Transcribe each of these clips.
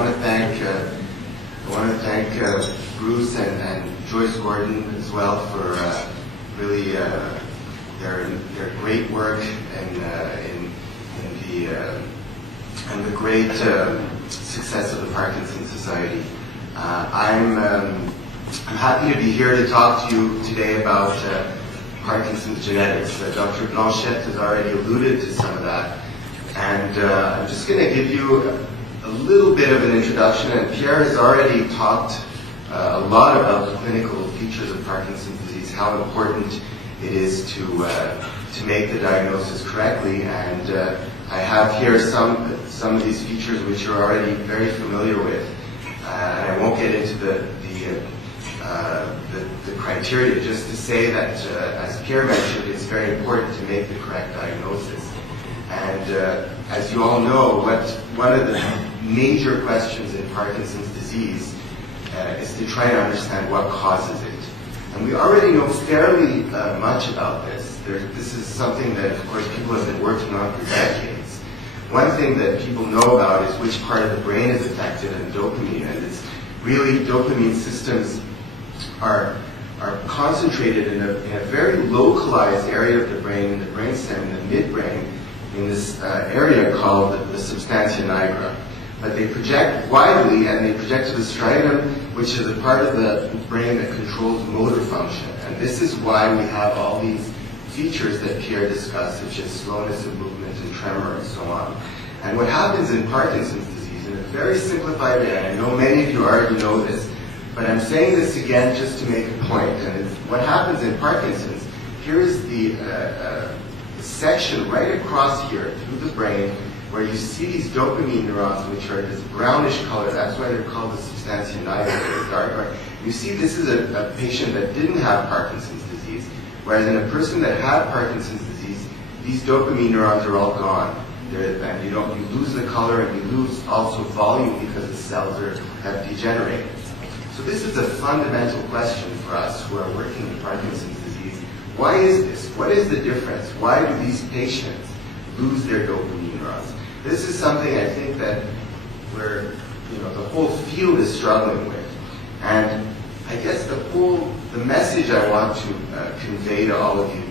want to thank Bruce and Joyce Gordon as well for really their great work and the great success of the Parkinson's Society. I'm happy to be here to talk to you today about Parkinson's genetics. Dr. Blanchet has already alluded to some of that, and I'm just going to give you a little bit of an introduction, and Pierre has already talked a lot about the clinical features of Parkinson's disease, how important it is to make the diagnosis correctly, and I have here some of these features which you're already very familiar with, and I won't get into the criteria, just to say that, as Pierre mentioned, it's very important to make the correct diagnosis. And as you all know, one of the major questions in Parkinson's disease is to try to understand what causes it. And we already know fairly much about this. This is something that, of course, people have been working on for decades. One thing that people know about is which part of the brain is affected, and dopamine. And it's really, dopamine systems are concentrated in a very localized area of the brain, in the brainstem, in the midbrain, in this area called the substantia nigra. But they project widely, and they project to the striatum, which is a part of the brain that controls motor function. And this is why we have all these features that Pierre discussed, such as slowness of movement and tremor and so on. And what happens in Parkinson's disease, in a very simplified way, and I know many of you already know this, but I'm saying this again just to make a point. And what happens in Parkinson's, here is the section right across here through the brain where you see these dopamine neurons, which are this brownish color. That's why they're called the substantia nigra, dark. You see this is a patient that didn't have Parkinson's disease, whereas in a person that had Parkinson's disease, these dopamine neurons are all gone. And you lose the color, and you lose also volume because the cells have degenerated. So this is a fundamental question for us who are working in Parkinson's disease. Why is this? What is the difference? Why do these patients lose their dopamine neurons? This is something I think that the whole field is struggling with. And I guess the message I want to convey to all of you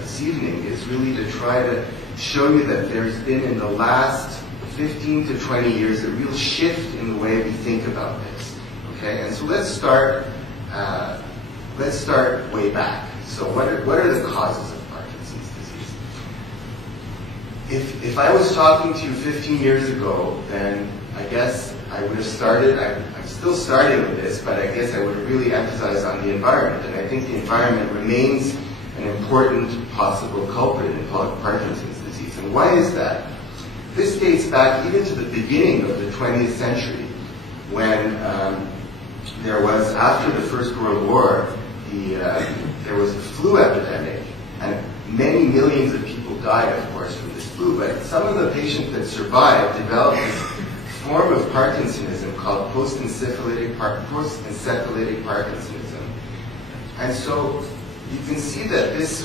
this evening is really to try to show you that there's been in the last 15 to 20 years a real shift in the way we think about this. Okay, and so let's start way back. So what are the causes of Parkinson's disease? If I was talking to you 15 years ago, then I guess I would have started, I'm still starting with this, but I guess I would have really emphasized on the environment. And I think the environment remains an important possible culprit in Parkinson's disease. And why is that? This dates back even to the beginning of the 20th century, when there was, after the First World War, there was a flu epidemic, and many millions of people died, of course, from this flu, but some of the patients that survived developed this form of Parkinsonism called post-encephalitic Parkinsonism. And so you can see that this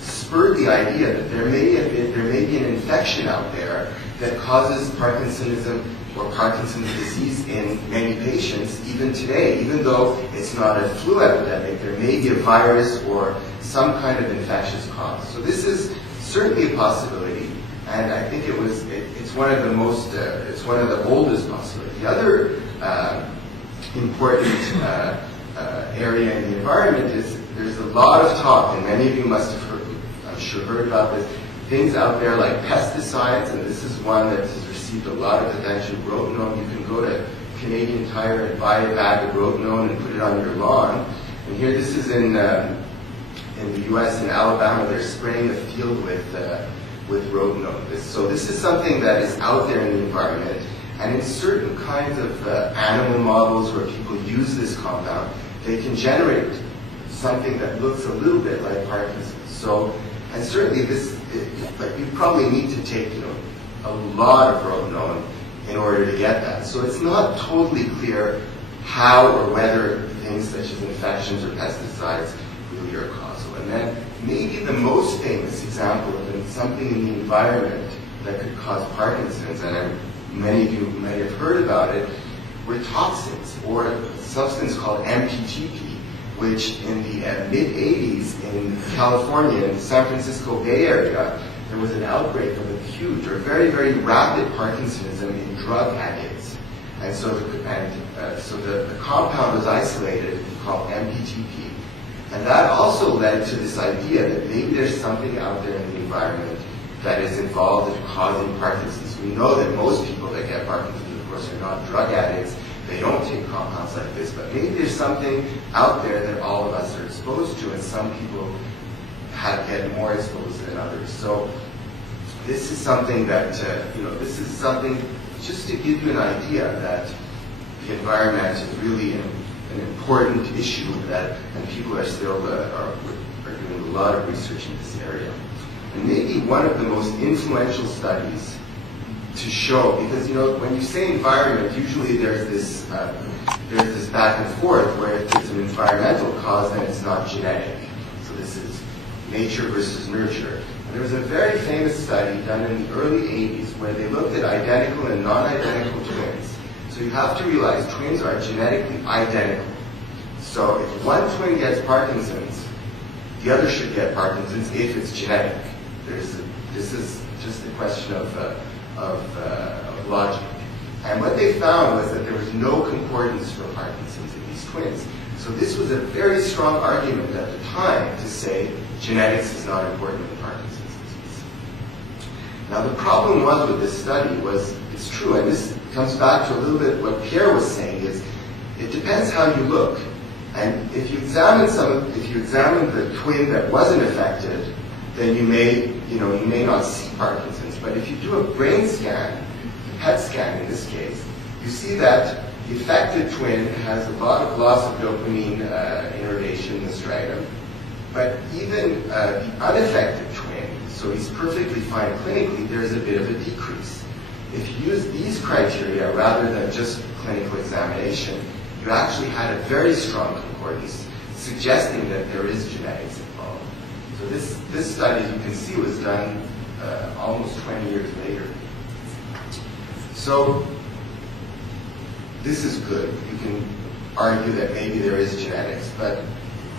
spurred the idea that there may be an infection out there that causes Parkinsonism or Parkinson's disease in many patients, even today. Even though it's not a flu epidemic, there may be a virus or some kind of infectious cause. So this is certainly a possibility, and I think it's one of the most, it's one of the oldest possibilities. The other important area in the environment is there's a lot of talk, and many of you must have heard, I'm sure, heard about this, things out there like pesticides, and this is one that has received a lot of attention. Rotenone, you can go to Canadian Tire and buy a bag of rotenone and put it on your lawn. And here, this is in the U.S. in Alabama. They're spraying the field with rotenone. So this is something that is out there in the environment, and in certain kinds of animal models where people use this compound, they can generate something that looks a little bit like Parkinson's. So, and certainly but you probably need to take, a lot of rotenone in order to get that. So it's not totally clear how or whether things such as infections or pesticides really are causal. And then maybe the most famous example of something in the environment that could cause Parkinson's, and I'm many of you might have heard about it, were toxins, or a substance called MPTP, which in the mid-80s in California, in the San Francisco Bay Area, there was an outbreak of a huge or very, very rapid Parkinsonism in drug addicts. And so the compound was isolated called MPTP. And that also led to this idea that maybe there's something out there in the environment that is involved in causing Parkinson's. We know that most people that get Parkinson's, of course, are not drug addicts. They don't take compounds like this, but maybe there's something out there that all of us are exposed to, and some people get more exposed than others. So this is something that, this is something just to give you an idea that the environment is really an important issue, and people are still are doing a lot of research in this area. And maybe one of the most influential studies to show, because when you say environment, usually there's this back and forth where if it's an environmental cause, then it's not genetic. So this is nature versus nurture. And there was a very famous study done in the early 80s where they looked at identical and non-identical twins. So you have to realize twins are genetically identical. So if one twin gets Parkinson's, the other should get Parkinson's if it's genetic. This is just a question of logic. And what they found was that there was no concordance for Parkinson's in these twins. So this was a very strong argument at the time to say genetics is not important in Parkinson's disease. Now the problem was with this study was, it's true, and this comes back to a little bit what Pierre was saying, is it depends how you look. And if you examine the twin that wasn't affected, then you may not see Parkinson's. But if you do a brain scan, a PET scan in this case, you see that the affected twin has a lot of loss of dopamine innervation in the striatum. But even the unaffected twin, so he's perfectly fine clinically, there's a bit of a decrease. If you use these criteria rather than just clinical examination, you actually had a very strong concordance, suggesting that there is genetics involved. So this study, as you can see, was done almost 20 years later. So this is good. You can argue that maybe there is genetics, but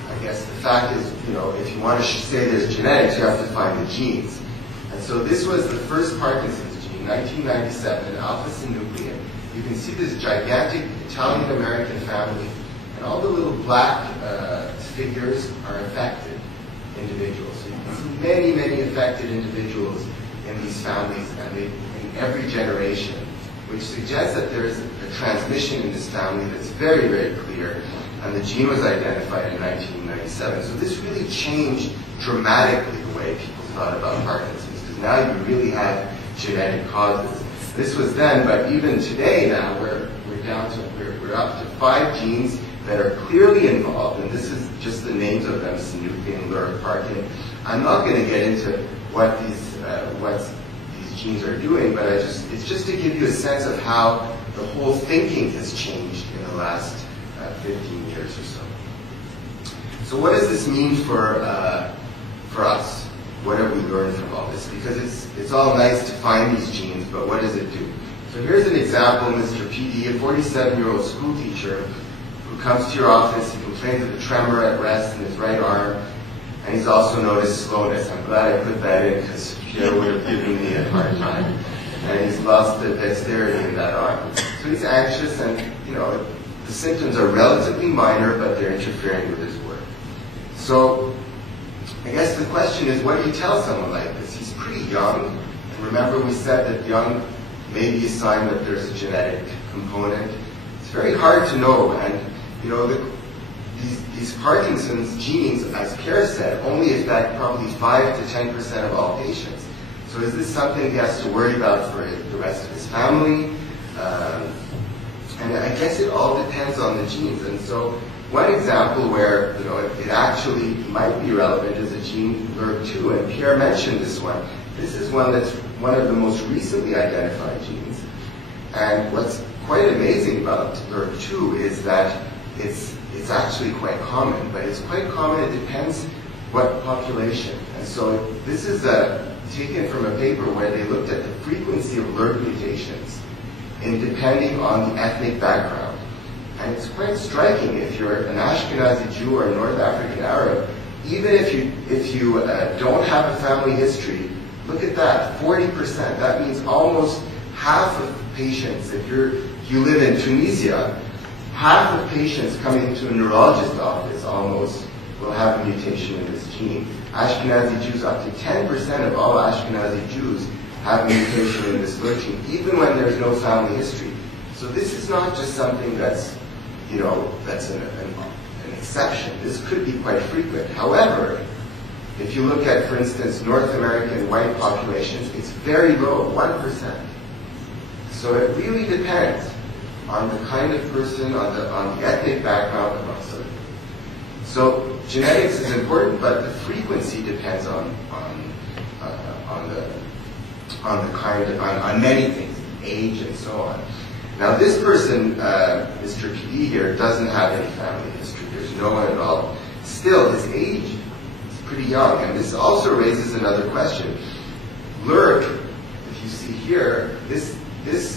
I guess the fact is, if you want to say there's genetics, you have to find the genes. And so this was the first Parkinson's gene, 1997, alpha-synuclein. You can see this gigantic Italian-American family, and all the little black figures are affected individuals. So you can see many, many affected individuals in these families, and in every generation, which suggests that there is a transmission in this family that's very, very clear, and the gene was identified in 1997. So this really changed dramatically the way people thought about Parkinson's, because now you really have genetic causes. This was then, but even today now, we're up to 5 genes that are clearly involved, and this is just the names of them: synuclein, leuroparkin. I'm not going to get into what these genes are doing, but it's just to give you a sense of how the whole thinking has changed in the last 15 years or so. So what does this mean for us? What have we learned from all this? Because it's all nice to find these genes, but what does it do? So here's an example, Mr. PD, a 47-year-old school teacher who comes to your office. He complains of a tremor at rest in his right arm, and he's also noticed slowness. I'm glad I put that in, because Pierre would have given me a hard time. And he's lost the dexterity in that arm. So he's anxious, and the symptoms are relatively minor, but they're interfering with his work. So I guess the question is, what do you tell someone like this? He's pretty young. And remember, we said that young may be a sign that there's a genetic component. It's very hard to know. And, these Parkinson's genes, as Pierre said, only affect probably 5 to 10% of all patients. So is this something he has to worry about for the rest of his family? And I guess it all depends on the genes. And so one example where it actually might be relevant is a gene LRRK2, and Pierre mentioned this one. This is one that's one of the most recently identified genes. And what's quite amazing about LRRK2 is that it's actually quite common, but it's quite common. It depends what population. And so this is taken from a paper where they looked at the frequency of LRRK mutations in depending on the ethnic background. And it's quite striking if you're an Ashkenazi Jew or a North African Arab, even if you don't have a family history, look at that, 40%. That means almost half of patients, if you live in Tunisia, half of patients coming into a neurologist office almost will have a mutation in this gene. Ashkenazi Jews, up to 10% of all Ashkenazi Jews have a mutation in this LER gene, even when there's no family history. So this is not just something that's, that's an exception. This could be quite frequent. However, if you look at, for instance, North American white populations, it's very low, 1%. So it really depends on the kind of person, on the ethnic background, and also. So genetics is important, but the frequency depends on many things, age and so on. Now this person, Mr. PD here, doesn't have any family history. There's no one at all. Still, his age is pretty young, and this also raises another question. LERC, if you see here, this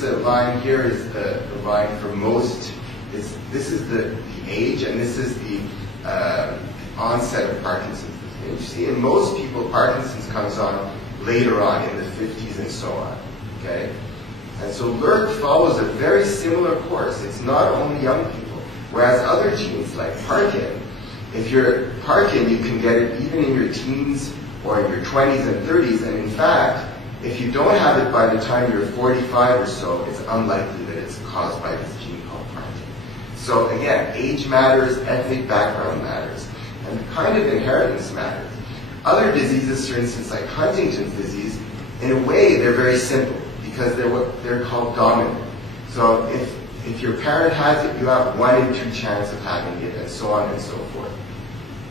line here is the line for most. This is the age, and this is the onset of Parkinson's disease. You see, in most people, Parkinson's comes on later on in the 50s and so on. Okay, and so LERC follows a very similar course. It's not only young people, whereas other genes like Parkin, if you're Parkin, you can get it even in your teens or in your 20s and 30s, and in fact, if you don't have it by the time you're 45 or so, it's unlikely that it's caused by this gene called Parkin. So again, age matters, ethnic background matters, and the kind of inheritance matters. Other diseases, for instance, like Huntington's disease, in a way, they're very simple because they're called dominant. So if your parent has it, you have 1 in 2 chance of having it, and so on and so forth.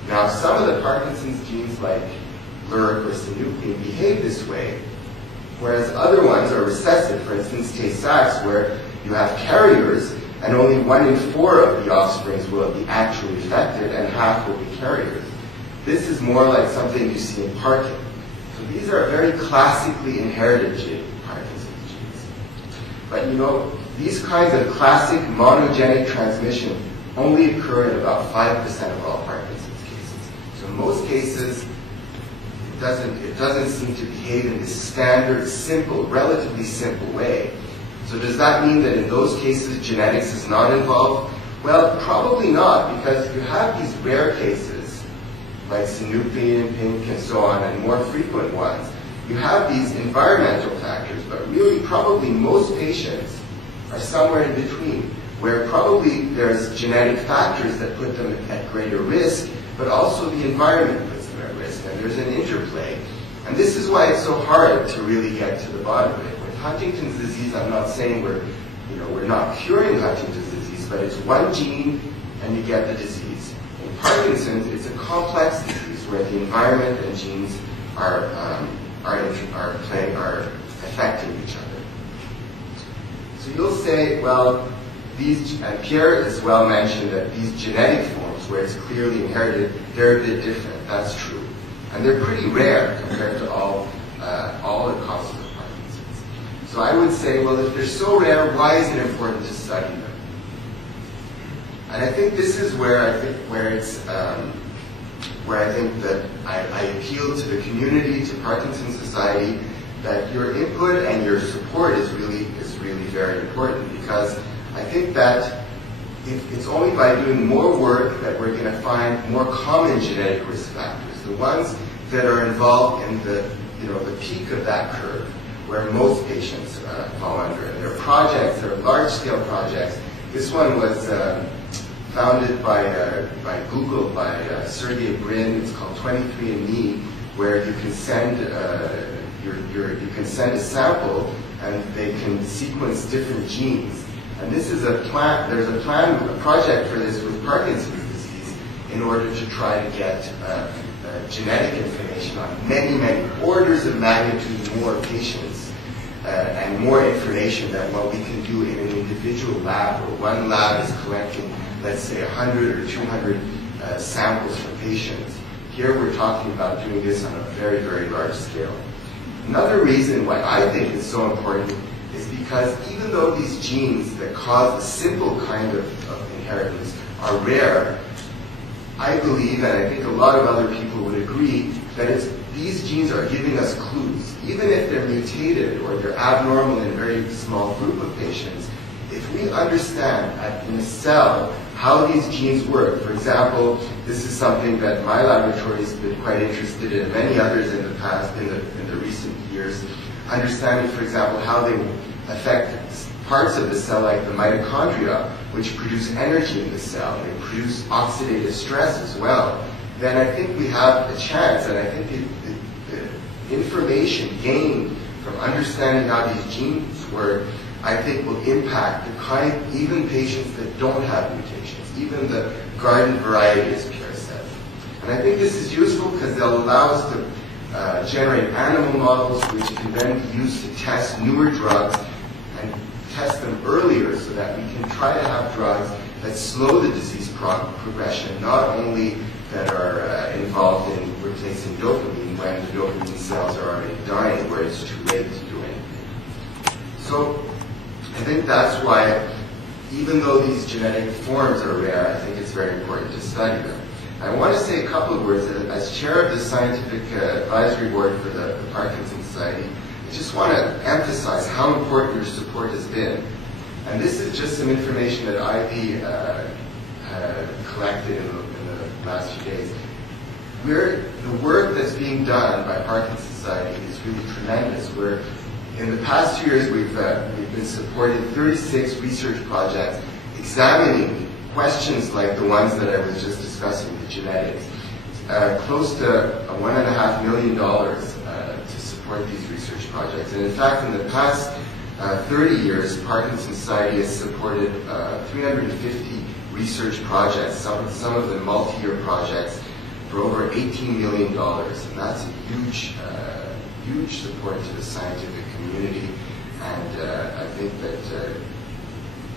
Now, some of the Parkinson's genes, like LERC or synuclein, behave this way, whereas other ones are recessive. For instance, Tay-Sachs, where you have carriers, and only 1 in 4 of the offsprings will be actually affected, and half will be carriers. This is more like something you see in Parkin. So these are very classically inherited Parkinson's genes. But these kinds of classic monogenic transmission only occur in about 5% of all Parkinson's cases. So in most cases, it doesn't seem to behave in this standard, simple, relatively simple way. So does that mean that in those cases genetics is not involved? Well, probably not, because you have these rare cases like synuclein, pink, and so on, and more frequent ones. You have these environmental factors, but really probably most patients are somewhere in between, where probably there's genetic factors that put them at greater risk, but also the environment puts them at risk, and there's an interplay. And this is why it's so hard to really get to the bottom of it. With Huntington's disease, I'm not saying we're not curing Huntington's disease, but it's one gene and you get the disease. In Parkinson's, it's a complex disease where the environment and genes are affecting each other. So you'll say, well, and Pierre as well mentioned that these genetic forms, where it's clearly inherited, they're a bit different. That's true. And they're pretty rare compared to all the causes of Parkinson's. So I would say, well, if they're so rare, why is it important to study them? And I think this is where I think that I appeal to the community, to Parkinson's Society, that your input and your support is really very important, because I think that it's only by doing more work that we're going to find more common genetic risk factors, the ones that are involved in the peak of that curve, where most patients fall under. And there are projects, there are large-scale projects. This one was founded by Google, by Sergey Brin. It's called 23andMe, where you can send you can send a sample and they can sequence different genes. And this is a plan. There's a project for this with Parkinson's disease in order to try to get genetic information on many orders of magnitude more patients and more information than what we can do in an individual lab, where one lab is collecting, let's say, 100 or 200 samples from patients. Here we're talking about doing this on a very large scale. Another reason why I think it's so important is because even though these genes that cause the simple kind of inheritance are rare, I believe, and I think a lot of other people would agree, that these genes are giving us clues. Even if they're mutated or they're abnormal in a very small group of patients, if we understand in a cell how these genes work, for example, this is something that my laboratory has been quite interested in, many others in the past, in the recent years, understanding, for example, how they affect parts of the cell like the mitochondria, which produce energy in the cell. They produce oxidative stress as well. Then I think we have a chance, and I think the information gained from understanding how these genes work, I think will impact even patients that don't have mutations, even the garden variety, as Pierre said. And I think this is useful because they'll allow us to generate animal models which can then be used to test newer drugs and test them earlier so that we can try to have drugs that slow the disease progression, not only that are involved in replacing dopamine when the dopamine cells are already dying, where it's too late to do anything. So I think that's why, even though these genetic forms are rare, I think it's very important to study them. I want to say a couple of words. As chair of the Scientific Advisory Board for the Parkinson's Society, I just want to emphasize how important your support has been. And this is just some information that Ivy collected in the last few days. The work that's being done by Parkinson's Society is really tremendous. In the past 2 years, we've been supporting 36 research projects examining questions like the ones that I was just discussing, the genetics. Close to $1.5 million to support these research projects. And in fact, in the past 30 years, Parkinson's Society has supported 350 research projects, some of them multi-year projects, for over $18 million. And that's a huge support to the scientific community. And I think that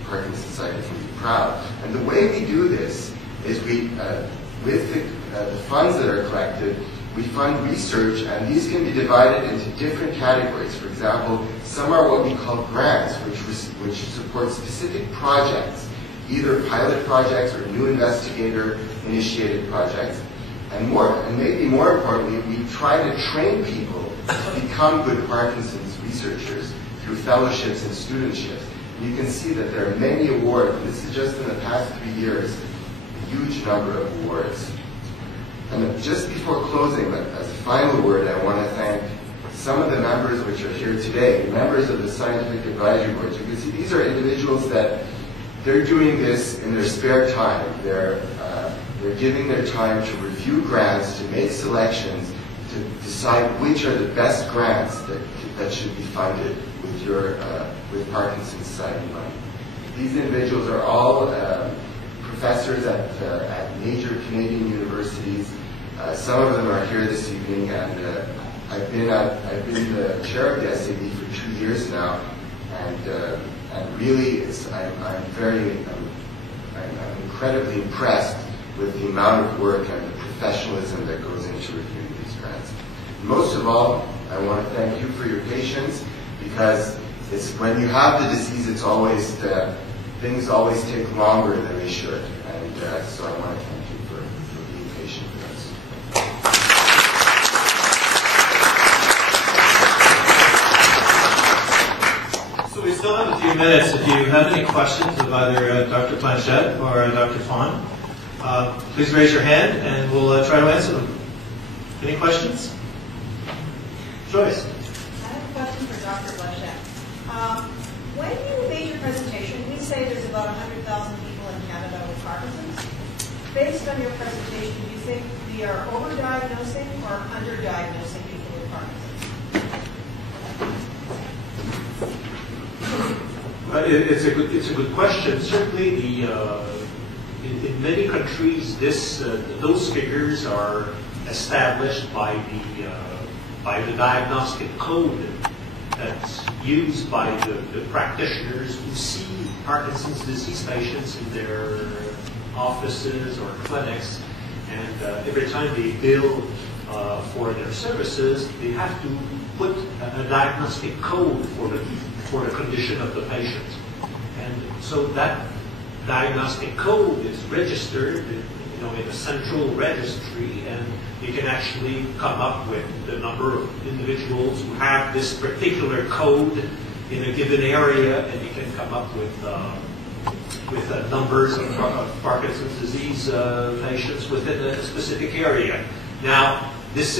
Parkinson's Society can be proud. And the way we do this is with the funds that are collected, we fund research, and these can be divided into different categories. For example, some are what we call grants, which support specific projects, either pilot projects or new investigator-initiated projects, and more. And maybe more importantly, we try to train people to become good Parkinson's researchers through fellowships and studentships. And you can see that there are many awards, and this is just in the past 3 years, a huge number of awards. And just before closing, but as a final word, I want to thank some of the members which are here today, members of the Scientific Advisory Board. You can see these are individuals that they're doing this in their spare time. They're giving their time to review grants, to make selections, to decide which are the best grants that should be funded with Parkinson's Society money. These individuals are all professors at major Canadian universities. Some of them are here this evening, and I've been the chair of the SAB for 2 years now, and really, I'm incredibly impressed with the amount of work and the professionalism that goes into reviewing these grants. Most of all, I want to thank you for your patience, because when you have the disease, things always take longer than they should, and so I want to thank you for being patient with us. So we still have a few minutes. If you have any questions of either Dr. Blanchet or Dr. Fawn, please raise your hand and we'll try to answer them. Any questions? Joyce. I have a question for Dr. Blanchet. When you made your presentation, we say there's about 100,000 people in Canada with Parkinson's. Based on your presentation, do you think we are overdiagnosing or underdiagnosing people with Parkinson's? It's a good question. Certainly, in many countries, those figures are established by the diagnostic code that's used by the practitioners who see Parkinson's disease patients in their offices or clinics, and every time they bill for their services, they have to put a diagnostic code for the condition of the patient. And so that diagnostic code is registered in a central registry, and you can actually come up with the number of individuals who have this particular code in a given area, and you can come up with numbers of Parkinson's disease patients within a specific area. Now, it's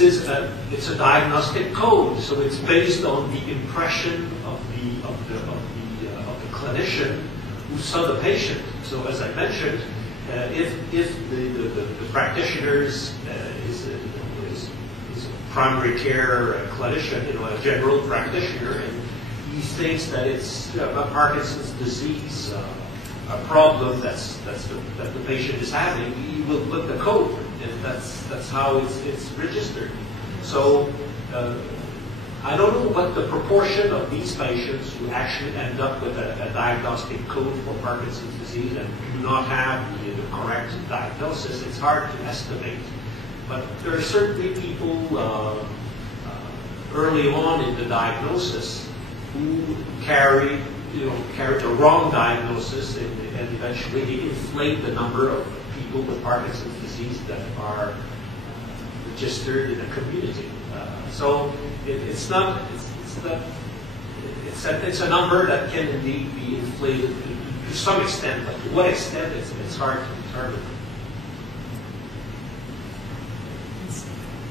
a diagnostic code, so it's based on the impression of the clinician who saw the patient. So, as I mentioned, if the practitioner is a primary care clinician, a general practitioner, and he thinks that it's a Parkinson's disease problem that the patient is having, he will put the code, and that's how it's registered. So I don't know what the proportion of these patients who actually end up with a diagnostic code for Parkinson's disease and do not have the correct diagnosis. It's hard to estimate. But there are certainly people early on in the diagnosis who carry the wrong diagnosis, and eventually they inflate the number of people with Parkinson's disease that are registered in a community. So it's a number that can indeed be inflated to some extent, but to what extent it's hard to determine.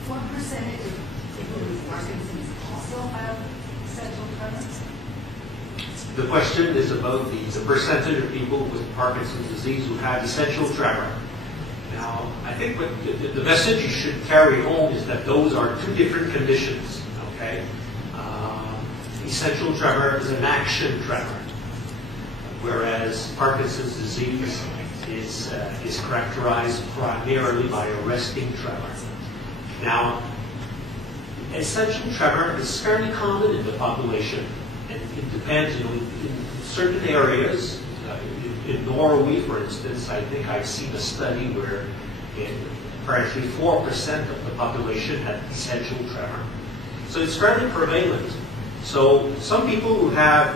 What percentage of people with Parkinson's also have essential tremors? The question is about the percentage of people with Parkinson's disease who have essential tremor. Now, I think what the message you should carry home is that those are two different conditions. Okay, essential tremor is an action tremor, whereas Parkinson's disease is characterized primarily by a resting tremor. Now, essential tremor is fairly common in the population, and it depends, in certain areas. In Norway, for instance, I think I've seen a study where apparently 4% of the population had essential tremor. So it's fairly prevalent. So some people who have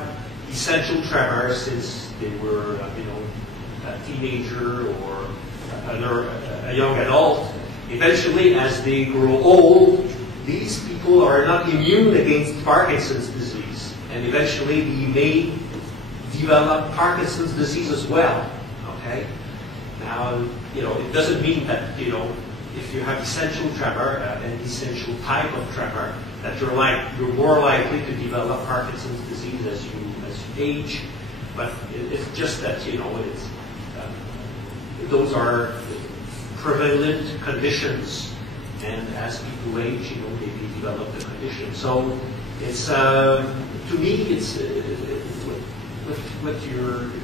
essential tremor since they were, a teenager or a young adult, eventually as they grow old, these people are not immune against Parkinson's disease, and eventually they may develop Parkinson's disease as well. Okay. Now, it doesn't mean that if you have essential tremor, an essential type of tremor, that you're more likely to develop Parkinson's disease as you age. But it's just that those are prevalent conditions, and as people age, they develop the condition. So it's to me, it's what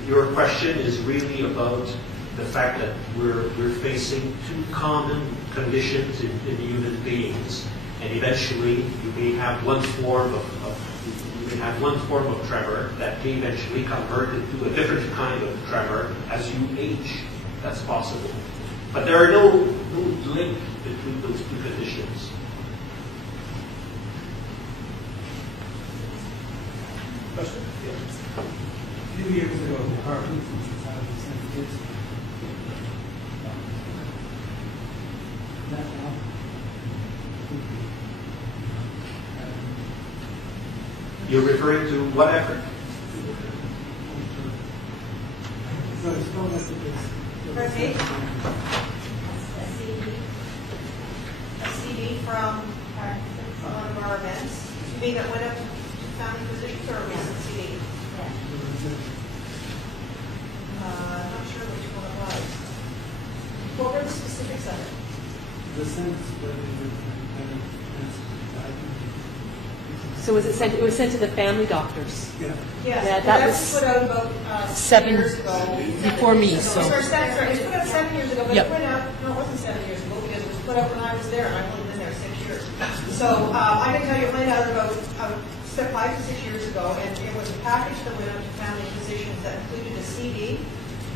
your question is really about the fact that we're facing two common conditions in human beings, and eventually you may have one form of tremor that may eventually convert into a different kind of tremor as you age. That's possible, but there are no link between those two conditions. Question? Yes. A few years ago, Parkinson's was out of the same kids. Not now. You're referring to what effort? So it's called as it is. Repeat. A CD from one of our events. You mean that went up to family physicians, or a recent CD? Not sure which one it was. What were the specifics of it? The sense that So was it sent? It was sent to the family doctors. yeah. Yes, Yeah, well, that was was put out about 7 years ago. before me. So Sorry, it was put out 7 years ago, but Yep. it went out, no, it wasn't 7 years ago, because it was put out when I was there, and I've only been there 6 years. So I can tell you it went out about 5 to 6 years ago, and it was a package that went out to family physicians that included a CD,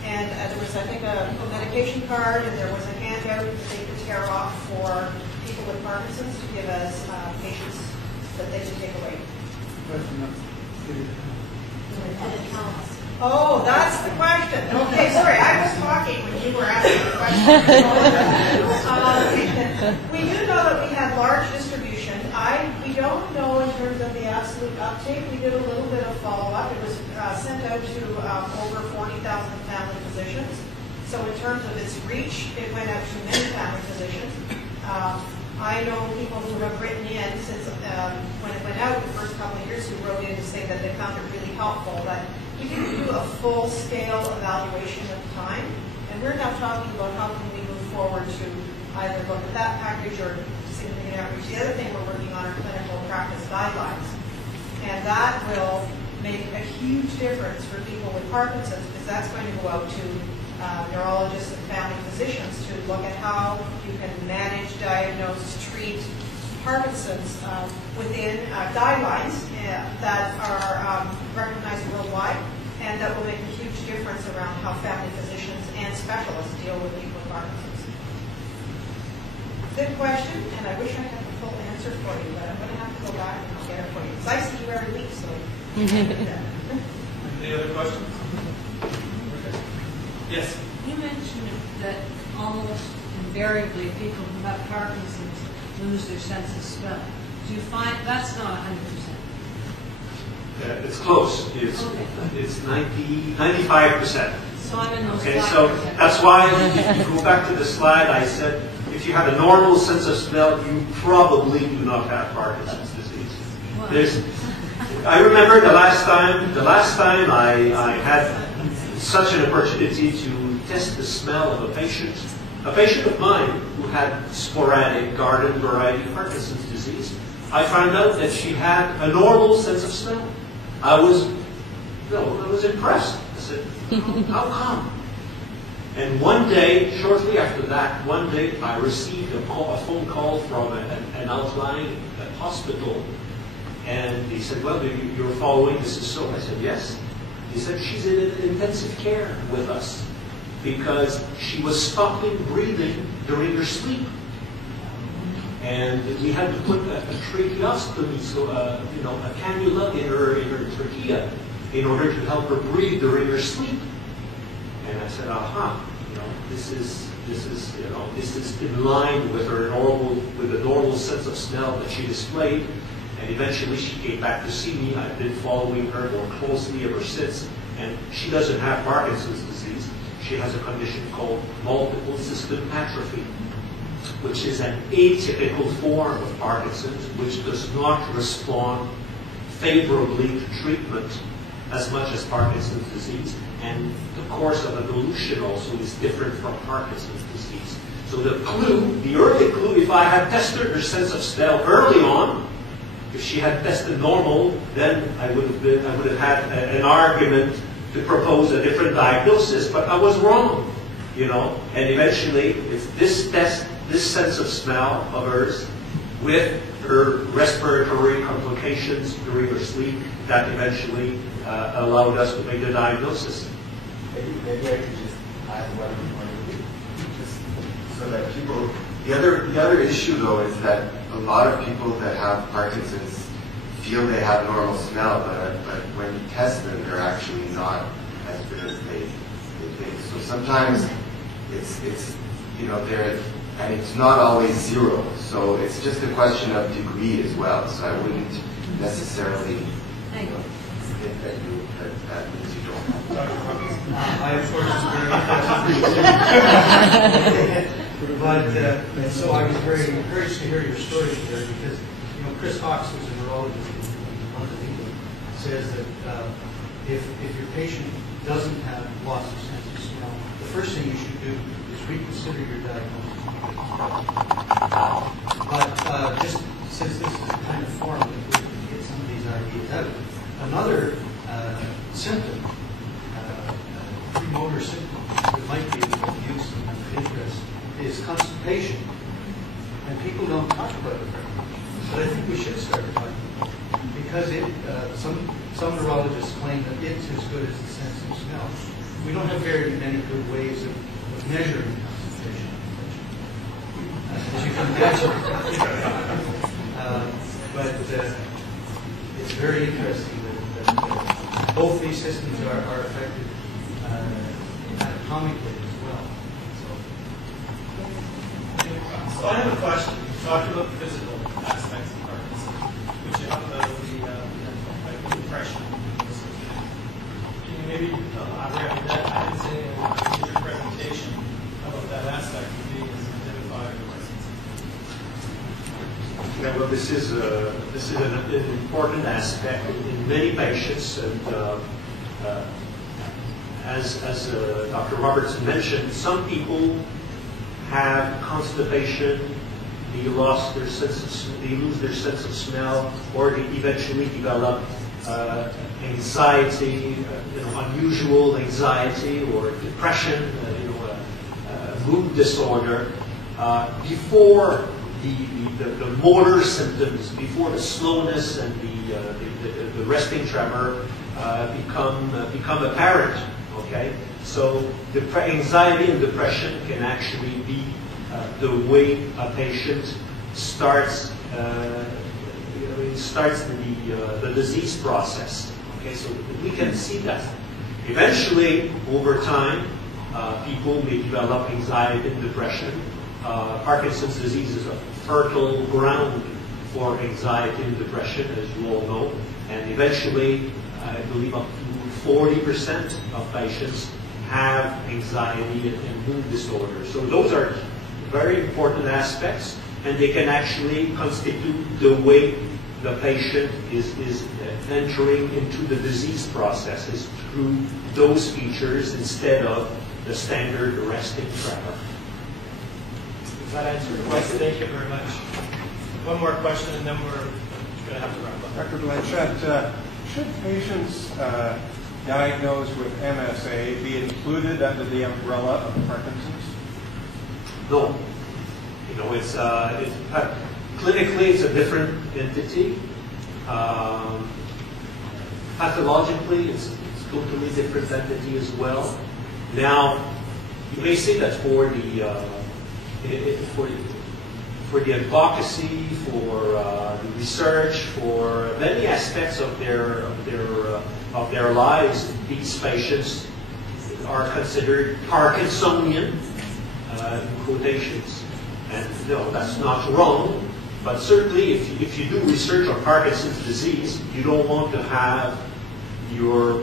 and there was, I think, a medication card, and there was a handout that they could tear off for people with Parkinson's to give as patients that they could take away. Question of Oh, that's the question. Okay, sorry, I was talking when you were asking the question. We do know that we have large distribution. We don't know in terms of the absolute uptake. We did a little bit of follow-up. It was sent out to over 40,000 family physicians. So in terms of its reach, it went out to many family physicians. I know people who have written in since when it went out the first couple of years who wrote in to say that they found it really helpful, that we didn't do a full-scale evaluation of time, and we're now talking about how can we move forward to either look at that package or significant outreach. The other thing we're working on are clinical practice guidelines, and that will make a huge difference for people with Parkinson's, because that's going to go out to neurologists and family physicians to look at how you can manage, diagnose, treat Parkinson's within guidelines that are recognized worldwide, and that will make a huge difference around how family physicians and specialists deal with people with Parkinson's. Good question, and I wish I had the full answer for you, but I'm going to have to go back and I'll get it for you, because I see you every week, so. Any other questions? Yes. You mentioned that almost invariably people who have Parkinson's lose their sense of smell. Do you find that's not 100%? It's close. It's 95%. So I'm in those. Okay, so that's why if you go back to the slide, I said if you have a normal sense of smell, you probably do not have Parkinson's disease. I remember the last time I had such an opportunity to test the smell of a patient of mine who had sporadic garden variety Parkinson's disease. I found out that she had a normal sense of smell. I was impressed. I said, how come? And one day, shortly after that, I received a phone call from an outlying hospital, and he said, well, you're following this is so? I said, yes. He said, she's in intensive care with us because she was stopping breathing during her sleep. And we had to put a tracheostomy, so a cannula in her trachea in order to help her breathe during her sleep. And I said, this is in line with the normal sense of smell that she displayed. And eventually she came back to see me. I've been following her more closely ever since. And she doesn't have Parkinson's disease. She has a condition called multiple system atrophy, which is an atypical form of Parkinson's, which does not respond favorably to treatment as much as Parkinson's disease. And the course of evolution also is different from Parkinson's disease. So the early clue, if I had tested her sense of smell early on, if she had tested normal, then I would have had an argument to propose a different diagnosis, but I was wrong, And eventually, it's this sense of smell of hers with her respiratory complications during her sleep that eventually allowed us to make the diagnosis. Maybe I could just add one more, just so that people. The other issue though is that a lot of people that have Parkinson's feel they have normal smell, but when you test them, they're actually not as good as they think. So sometimes it's there, and it's not always zero. So it's just a question of degree as well. So I wouldn't necessarily think that means you don't have. I of course is very interested. But so I was very encouraged to hear your story there, because Chris Hawks, who's a neurologist in London, England, says that if your patient doesn't have loss of sense of smell, the first thing you should do is reconsider your diagnosis. But just since this is a kind of forum that we can get some of these ideas out, another symptom, premotor symptom that might be of use and interest is constipation. And people don't talk about it very much. But I think we should start talking about it. Because some neurologists claim that it's as good as the sense of smell. We don't have very many good ways of measuring constipation. As you can imagine. But it's very interesting that both these systems are affected anatomically as well. So I have a question. You talked about the physical aspects of Parkinson's, which you have about the depression. Can you maybe elaborate on that? I didn't say in your presentation about that aspect of being identified or Yeah, well, this is an important aspect in many patients, and as Dr. Roberts mentioned, some people have constipation, they lose their sense of smell, or they eventually develop anxiety, unusual anxiety or depression, mood disorder, before the motor symptoms, before the slowness and the resting tremor become apparent. Okay, so anxiety and depression can actually be the way a patient starts the disease process. Okay, so we can see that. Eventually, over time, people may develop anxiety and depression. Parkinson's disease is a fertile ground for anxiety and depression, as you all know, and eventually, I believe up to 40% of patients have anxiety and mood disorders. So those are very important aspects, and they can actually constitute the way the patient is entering into the disease process, is through those features instead of the standard resting tremor. Does that answer your question? Thank you very much. One more question, and then we're going to have to wrap up. Dr. Blanchet, should patients diagnosed with MSA be included under the umbrella of Parkinson's? No. It's clinically it's a different entity. Pathologically, it's totally different entity as well. Now, you may say that for the advocacy, for the research, for many aspects of their lives, these patients are considered Parkinsonian, in quotations. And no, that's not wrong. But certainly, if you do research on Parkinson's disease, you don't want to have your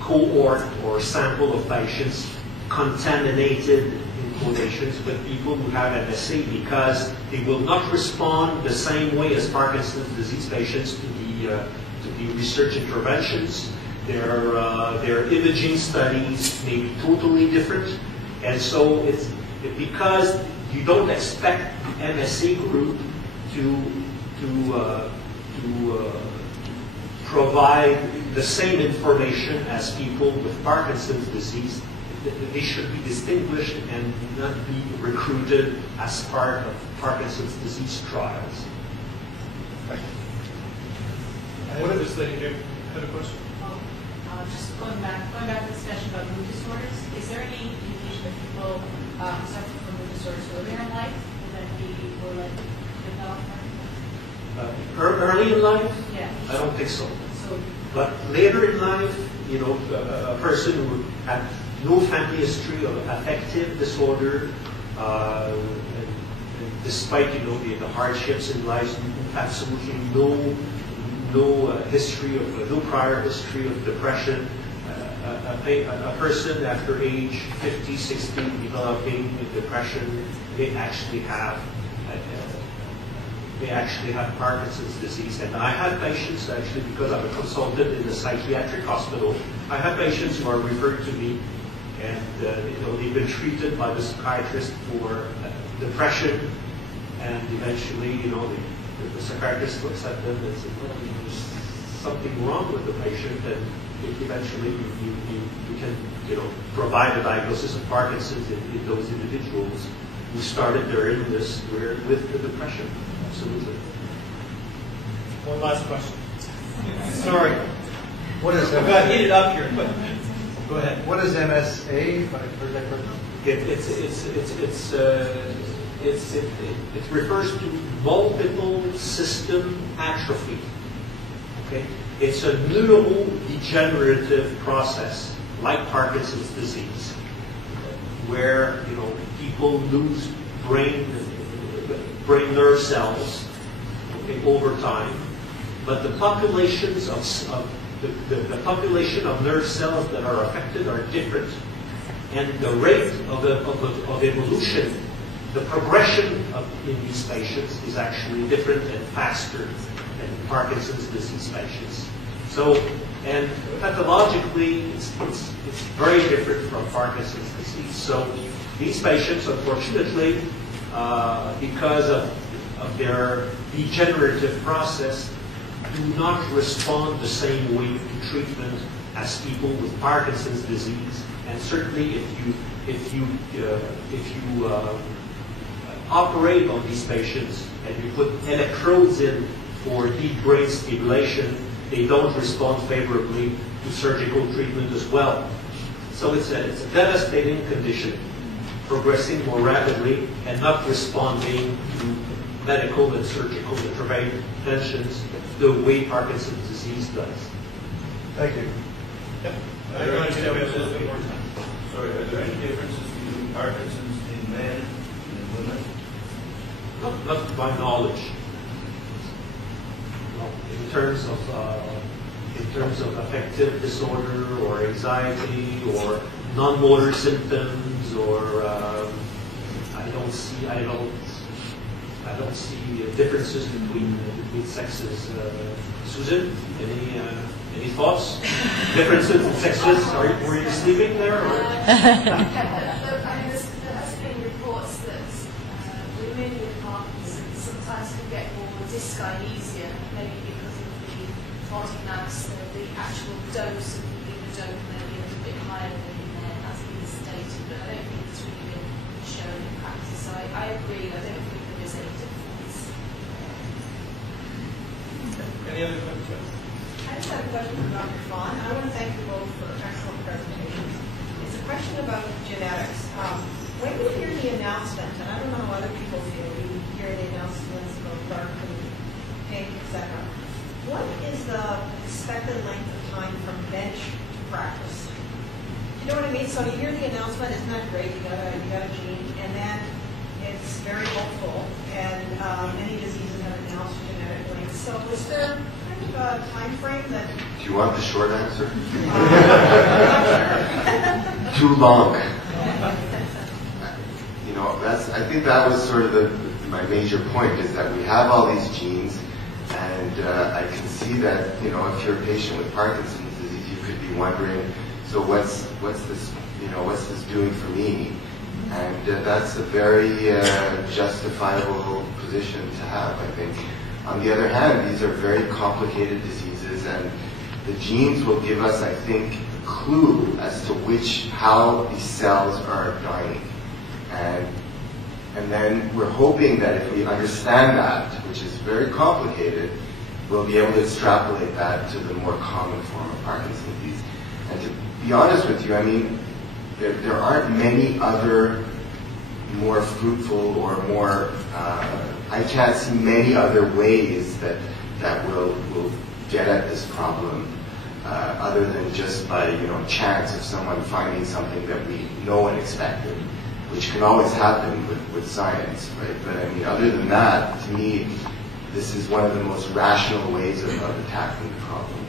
cohort or sample of patients contaminated, in quotations, with people who have MSA, because they will not respond the same way as Parkinson's disease patients to the research interventions. Their imaging studies may be totally different, and so it's because you don't expect the MSA group to provide the same information as people with Parkinson's disease. They should be distinguished and not be recruited as part of Parkinson's disease trials. What did this lady do? Had a question? Just going back to the discussion about mood disorders, is there any indication that people suffer from mood disorders earlier in life? Would that be more like develop Early in life? Yeah. I don't think so. So, But later in life, a person who had no family history of affective disorder, and despite the hardships in life, absolutely no prior history of depression. A person after age 50, 60 developing depression, they actually have Parkinson's disease. And I have patients, actually, because I'm a consultant in a psychiatric hospital, I have patients who are referred to me, and they've been treated by the psychiatrist for depression, and eventually, the psychiatrist looks at them and says, well, there's something wrong with the patient, and eventually you can provide a diagnosis of Parkinson's in those individuals who started their illness with the depression. Absolutely. One last question. Sorry. What is I got heated up here, but go ahead. What is MSA? If I heard that correctly? It refers to multiple system atrophy. Okay, It's a neurodegenerative process, like Parkinson's disease, where people lose brain nerve cells over time, but the populations of the population of nerve cells that are affected are different, and the rate of evolution, the progression in these patients is actually different and faster than Parkinson's disease patients. So, and pathologically, it's very different from Parkinson's disease. So, these patients, unfortunately, because of their degenerative process, do not respond the same way to treatment as people with Parkinson's disease. And certainly, if you operate on these patients and you put electrodes in for deep brain stimulation, they don't respond favorably to surgical treatment as well. So it's a devastating condition, progressing more rapidly and not responding to medical and surgical interventions the way Parkinson's disease does. Thank you. Yep. We have a little bit more time. Sorry, are there any differences between Parkinson's in men and in women? Not to my knowledge. In terms of affective disorder or anxiety or non-motor symptoms, or I don't see differences between sexes. Susan, any thoughts? Differences in sexes? Were you sleeping there? Or? There has been reports that women with Parkinson's sometimes can get more dyskinesia, maybe because of the body mass, the actual dose of the dopamine may be a little bit higher than in men, as been stated, but I don't think it's really been shown in practice. So I agree, I don't think there is any difference. Any other questions? I just have a question for Dr. Fawn. I want to thank you both for excellent presentations. It's a question about genetics. When you hear the announcement, and I don't know how other people feel, you hear the announcements about dark and pink, etc. What is the expected length of time from bench to practice? You know what I mean? So you hear the announcement, isn't that great? You got a gene, and then it's very hopeful, and many diseases have announced genetically. So was there kind of a time frame that? Do you want the short answer? Too long. I think that was sort of my major point, is that we have all these genes, and I can see that, if you're a patient with Parkinson's disease, you could be wondering, so what's this doing for me? And that's a very justifiable position to have, I think. On the other hand, these are very complicated diseases, and the genes will give us, I think, a clue as to how these cells are dying. And then we're hoping that if we understand that, which is very complicated, we'll be able to extrapolate that to the more common form of Parkinson's disease. And to be honest with you, I mean, there aren't many other more fruitful or more, I can't see many other ways that will get at this problem other than just by, chance of someone finding something that no one expected, which can always happen with science, right? But I mean, other than that, to me, this is one of the most rational ways of attacking the problem.